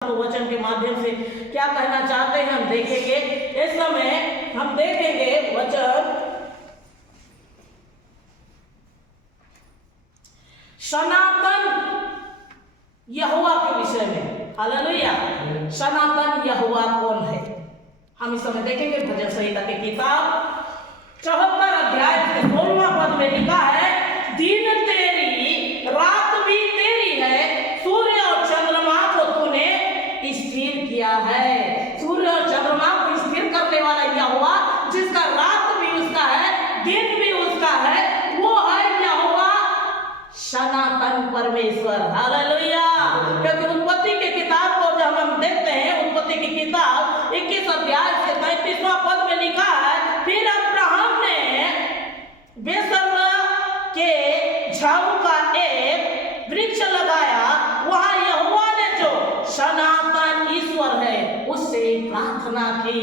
वचन के माध्यम से क्या कहना चाहते हैं हम देखेंगे। इस समय हम देखेंगे वचन सनातन यहोवा के विषय में। हालेलुया। सनातन यहोवा कौन है, हम इस समय देखेंगे। भजन संहिता की किताब 74 अध्याय के 16वां पद में लिखा है, दिन तेरी रात भी तेरी है, सूर्य और चंद्रमा को तूने स्थिर किया है। सूर्य और चंद्रमा को स्थिर करने वाला यहोवा, जिसका रात भी उसका है दिन भी उसका है, वो है यहोवा सनातन परमेश्वर। हालेलुया। क्योंकि उत्पत्ति की किताब को जब हम देखते हैं, उत्पत्ति की किताब 21 अध्याय से 33वां पद में लिखा है, फिर अब्राहम ने बेसर के झाऊ का एक वृक्ष लगाया, वहां यहोवा ने जो सनातन ईश्वर है उससे प्रार्थना की।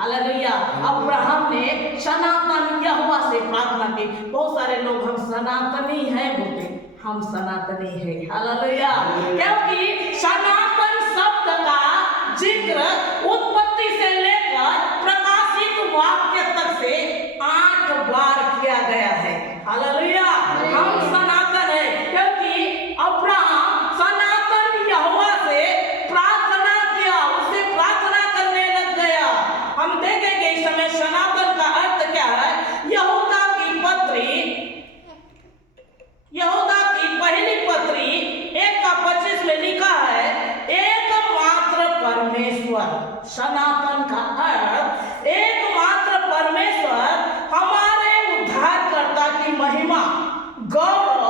हालेलुया। अब्राहम ने सनातन यहोवा से प्रार्थना की। बहुत सारे लोग हम सनातनी हैं बोलते, हम सनातनी हैं। हालेलुया। क्योंकि सनातन शब्द का जिक्र उत्पत्ति से लेकर प्रकाशित वाक्य तक से 8 बार किया गया है। हालेलुया। हम सनातन है क्योंकि अब्राहम सनातन यहोवा से प्रार्थना किया, उससे प्रार्थना करने लग गया। हम देखेंगे इस समय सनातन का अर्थ क्या है। यहूदा की पत्री, यहूदा की पहली पत्री 1:25 में लिखा है, एकमात्र परमेश्वर। सनातन का अर्थ एकमात्र परमेश्वर हमारे उद्धारकर्ता की महिमा, गौरव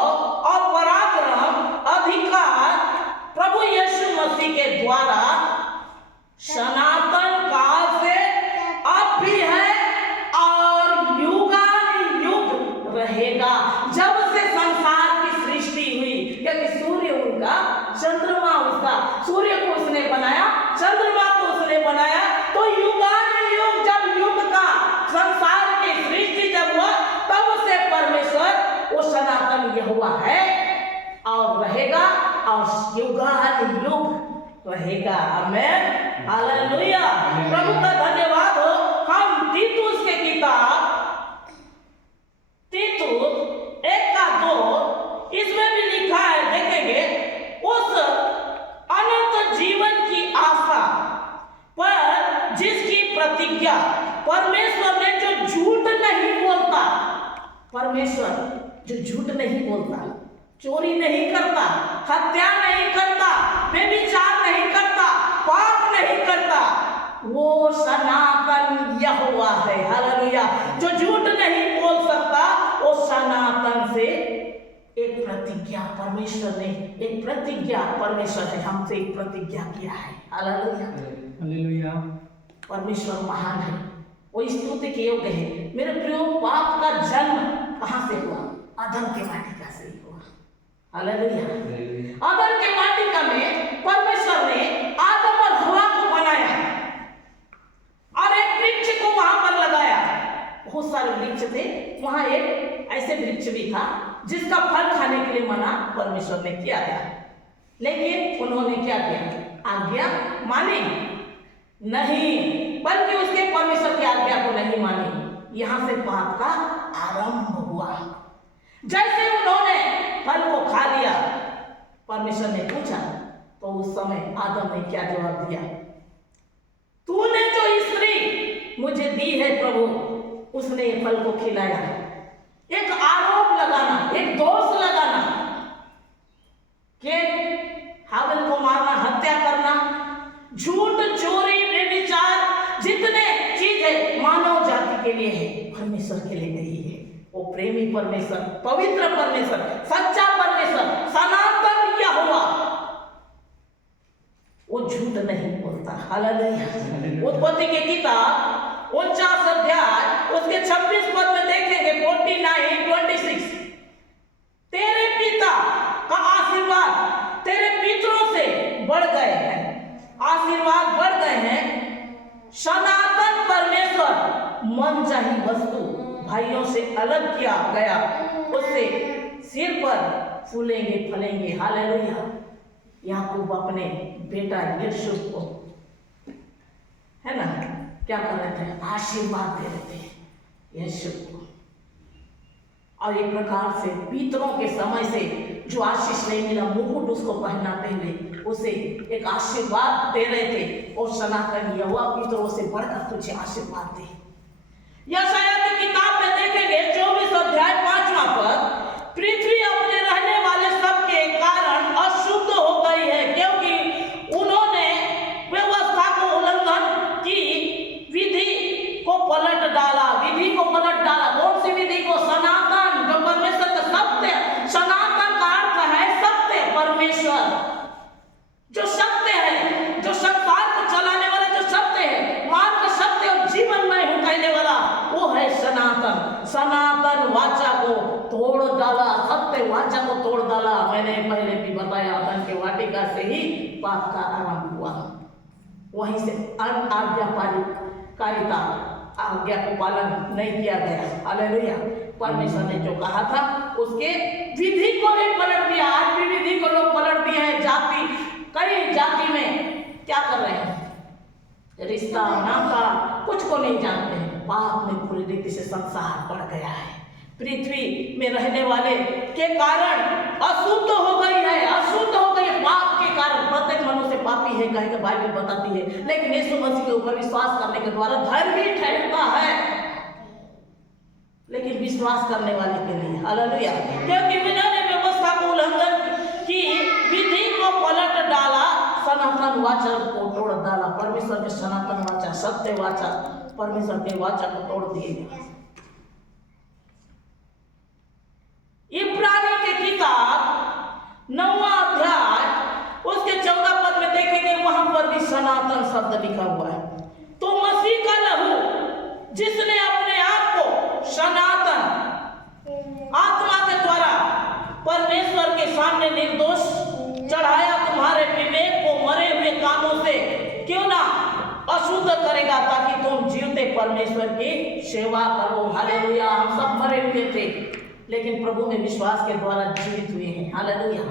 और पराक्रम, अधिकार प्रभु यीशु मसीह के द्वारा सनातन काल से अब भी है और युगानुयुग रहेगा, जब से संसार की सृष्टि हुई। क्योंकि सूर्य उनका, चंद्रमा उसका, सूर्य को उसने बनाया, चंद्रमा को उसने बनाया, तो युगानुयुग जब युग का संसार की सृष्टि जब हुआ, तब से परमेश्वर वो सनातन यहोवा है और रहेगा और युगानुयुग रहेगा। आमीन। हालेलुया। प्रभु का धन्यवाद हो। हम तीतुस के किताब तीतुस 1:2 इसमें भी लिखा है, देखेंगे, उस अनंत जीवन की आशा पर जिसकी प्रतिज्ञा परमेश्वर ने, जो झूठ नहीं बोलता, परमेश्वर जो झूठ नहीं बोलता, चोरी नहीं करता, हत्या नहीं करता, व्यभिचार नहीं करता, पाप नहीं करता, वो सनातन यहोवा है। हालेलुया। जो झूठ नहीं बोल सकता, वो सनातन से एक प्रतिज्ञा परमेश्वर ने, एक प्रतिज्ञा परमेश्वर ने हमसे एक प्रतिज्ञा किया है। हालेलुया। हालेलुया। परमेश्वर महान है, वो स्तुति के योग्य है। मेरे प्रियो, पाप का जन्म कहां से हुआ? आदम के वाटिका से हुआ। हालेलुया। आदम के वाटिका में परमेश्वर ने आदम और हवा को बनाया और एक वृक्ष को वहां पर लगाया। बहुत सारे वृक्ष थे, वहां एक ऐसे वृक्ष भी था जिसका फल खाने के लिए मना परमेश्वर ने किया था, लेकिन उन्होंने क्या किया? आज्ञा मानी नहीं, बल्कि उसके परमेश्वर की आज्ञा को नहीं मानी। यहां से पाप का आरंभ हुआ। जैसे उन्होंने फल को खा लिया, परमेश्वर ने पूछा, तो उस समय आदम ने क्या जवाब दिया? तूने जो स्त्री मुझे दी है प्रभु, उसने फल को खिलाया। एक आरोप लगाना, एक दोष लगाना कि हाबिल को मारना, हत्या करना, झूठ, चोरी, व्यभिचार, जितने चीज है मानव जाति के लिए है, परमेश्वर के लिए नहीं है। वो प्रेमी परमेश्वर, पवित्र परमेश्वर, सच्चा परमेश्वर, सनातन यहोवा, वो झूठ नहीं बोलता। हालेलुया। उत्पत्ति की किताब 49 अध्याय उसके 26 पद में देखेंगे, 49:26, तेरे पिता का आशीर्वाद तेरे पितरों से बढ़ गए हैं, आशीर्वाद बढ़ गए हैं। सनातन परमेश्वर मनचाही वस्तु भाइयों से अलग किया गया, उससे सिर पर फूलेंगे फलेंगे। हालेलुया। याकूब अपने बेटा यूसुफ को, है ना, क्या कर रहे थे, आशीर्वाद दे रहे थे यूसुफ को। और एक प्रकार से पितरों के समय से जो आशीष नहीं मिला, मुकुट उसको पहनाते हुए उसे एक आशीर्वाद दे रहे थे। और सनातन यहोवा पितरों से बढ़कर तुझे आशीर्वाद दे। यशायाह की किताब में देखेंगे 24 अध्याय 5वां पद, पृथ्वी अपने रहने वाले सबके कारण अशुद्ध हो गई है, क्योंकि उन्होंने व्यवस्था को उल्लंघन की, विधि को पलट डाला। विधि को पलट डाला, कौन सी विधि को? सनातन, जो परमेश्वर का सत्य। सनातन का अर्थ है सत्य, परमेश्वर जो सत्य है, जो संसार को चलाने वाला जो सत्य है, मार्ग सत्य और जीवन में कहने वाला, वो है सनातन। सनातन वाचा को तोड़ डाला, सत्य वाचा को तोड़ डाला। मैंने पहले भी बताया, आदम के वाटिका से ही पाप का आरंभ हुआ, वहीं से आज्ञाकारिता, आज्ञा को पालन नहीं किया गया। हालेलुया। परमेश्वर ने जो कहा था उसके विधि को भी पलट दिया। आज भी विधि को लोग पलट दिए हैं। जाति, कई जाति में क्या कर रहे हैं, रिश्ता नाता कुछ को नहीं जानते हैं। पाप में पूरी रीति से संसार बढ़ गया है। पृथ्वी में रहने वाले के कारण अशुद्ध हो गई है, अशुद्ध हो गई पाप के कारण। प्रत्येक मनुष्य पापी है, कह के बाइबल बताती है, लेकिन यीशु मसीह के ऊपर विश्वास करने के द्वारा धर्मी ठहरता है। लेकिन विश्वास करने वाले के लिए, हालेलुया, क्योंकि उन्होंने व्यवस्था को उल्लंघन की, विधि को पलट डाला, सनातन वाचा को तोड़ डाला। परमेश्वर के सनातन वाचा, सत्य वाचा, परमेश्वर के वाचा को तोड़ दिए। इब्रानी की किताब 9वां अध्याय उसके 14 पद में देखेंगे, वहां पर भी सनातन शब्द लिखा हुआ है। तो मसीह का लहू जिसने अपने आप को सनातन आत्मा के द्वारा परमेश्वर के सामने निर्दोष चढ़ाया, तुम्हारे विवेक को मरे हुए कामों से क्यों ना अशुद्ध करेगा, ताकि तुम जीवते परमेश्वर की सेवा करो। हालेलुया। हम सब मरे हुए थे, लेकिन प्रभु में विश्वास के द्वारा जीवित हुए हैं। हालेलुया।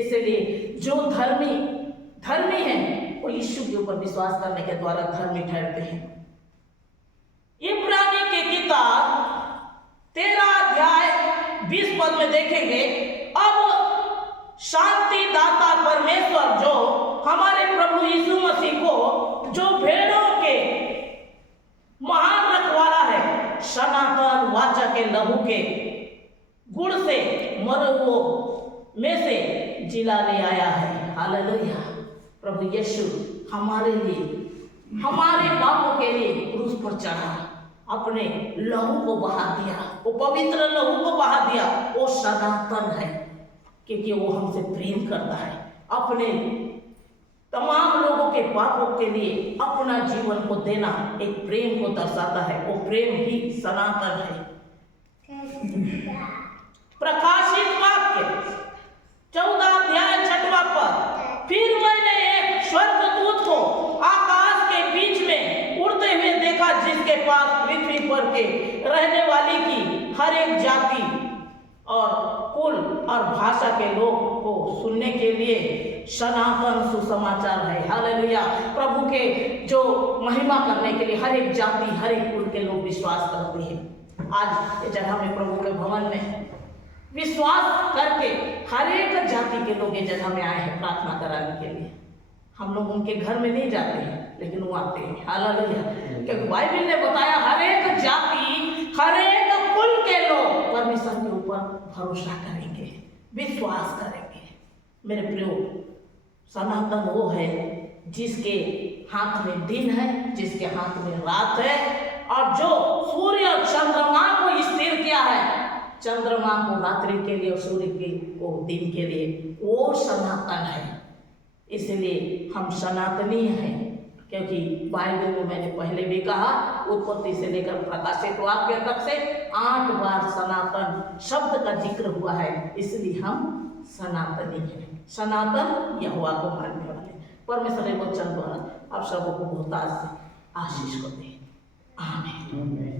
इसलिए जो धर्मी हैं, वो यीशु के ऊपर विश्वास करने के द्वारा धर्मी ठहरते हैं। इब्रानी की किताब 13 अध्याय 20 पद में देखेंगे, अब शांति दाता परमेश्वर जो हमारे प्रभु यीशु मसीह को, जो भेड़ों के महान रखवाला है, सनातन वाचा के लहू के गुण से मरे हुओं में से जिला ले आया है। हालेलुया। प्रभु यीशु हमारे लिए, हमारे पापों के लिए क्रूस पर चढ़ा, अपने लहू को बहा दिया, वो पवित्र लहू को बहा दिया। वो सनातन है, क्योंकि वो हमसे प्रेम करता है। अपने तमाम लोगों के पापों के लिए अपना जीवन को देना एक प्रेम को दर्शाता है। वो प्रेम ही सनातन है। प्रकाशित वाक्य 14 अध्याय 6वां पद, फिर मैंने एक स्वर्गदूत को आकाश के बीच में उड़ते हुए देखा, जिसके पास पृथ्वी पर के रहने वाली की हर एक जाति और कुल और भाषा के लोग को सुनने के लिए सनातन सुसमाचार है। हालेलुया। प्रभु के जो महिमा करने के लिए हर एक जाति, हर एक कुल के लोग विश्वास करते हैं। आज ये जगह में, प्रभु के भवन में विश्वास करके हर एक जाति के लोग ये जगह में आए हैं प्रार्थना कराने के लिए। हम लोग उनके घर में नहीं जाते हैं, लेकिन वो आते हैं। हालेलुया। क्योंकि बाइबल ने बताया हर एक जाति, हर एक कुल के लोग परमेश्वर के ऊपर भरोसा करेंगे, विश्वास करेंगे। मेरे प्रियो, सनातन वो है जिसके हाथ में दिन है, जिसके हाथ में रात है, और जो सूर्य और चंद्रमा को स्थिर किया है, चंद्रमा को रात्रि के लिए और सूर्य को दिन के लिए, वो सनातन है। इसलिए हम सनातनी हैं, क्योंकि बाइबल में मैंने पहले भी कहा, उत्पत्ति से लेकर प्रकाशित वाक्य तक से 8 बार सनातन शब्द का जिक्र हुआ है। इसलिए हम सनातनी हैं, सनातन यहोवा को मानने वाले। परमेश्वर के वचन द्वारा आप सबको बहुतायत से आशीष को दे। आमीन।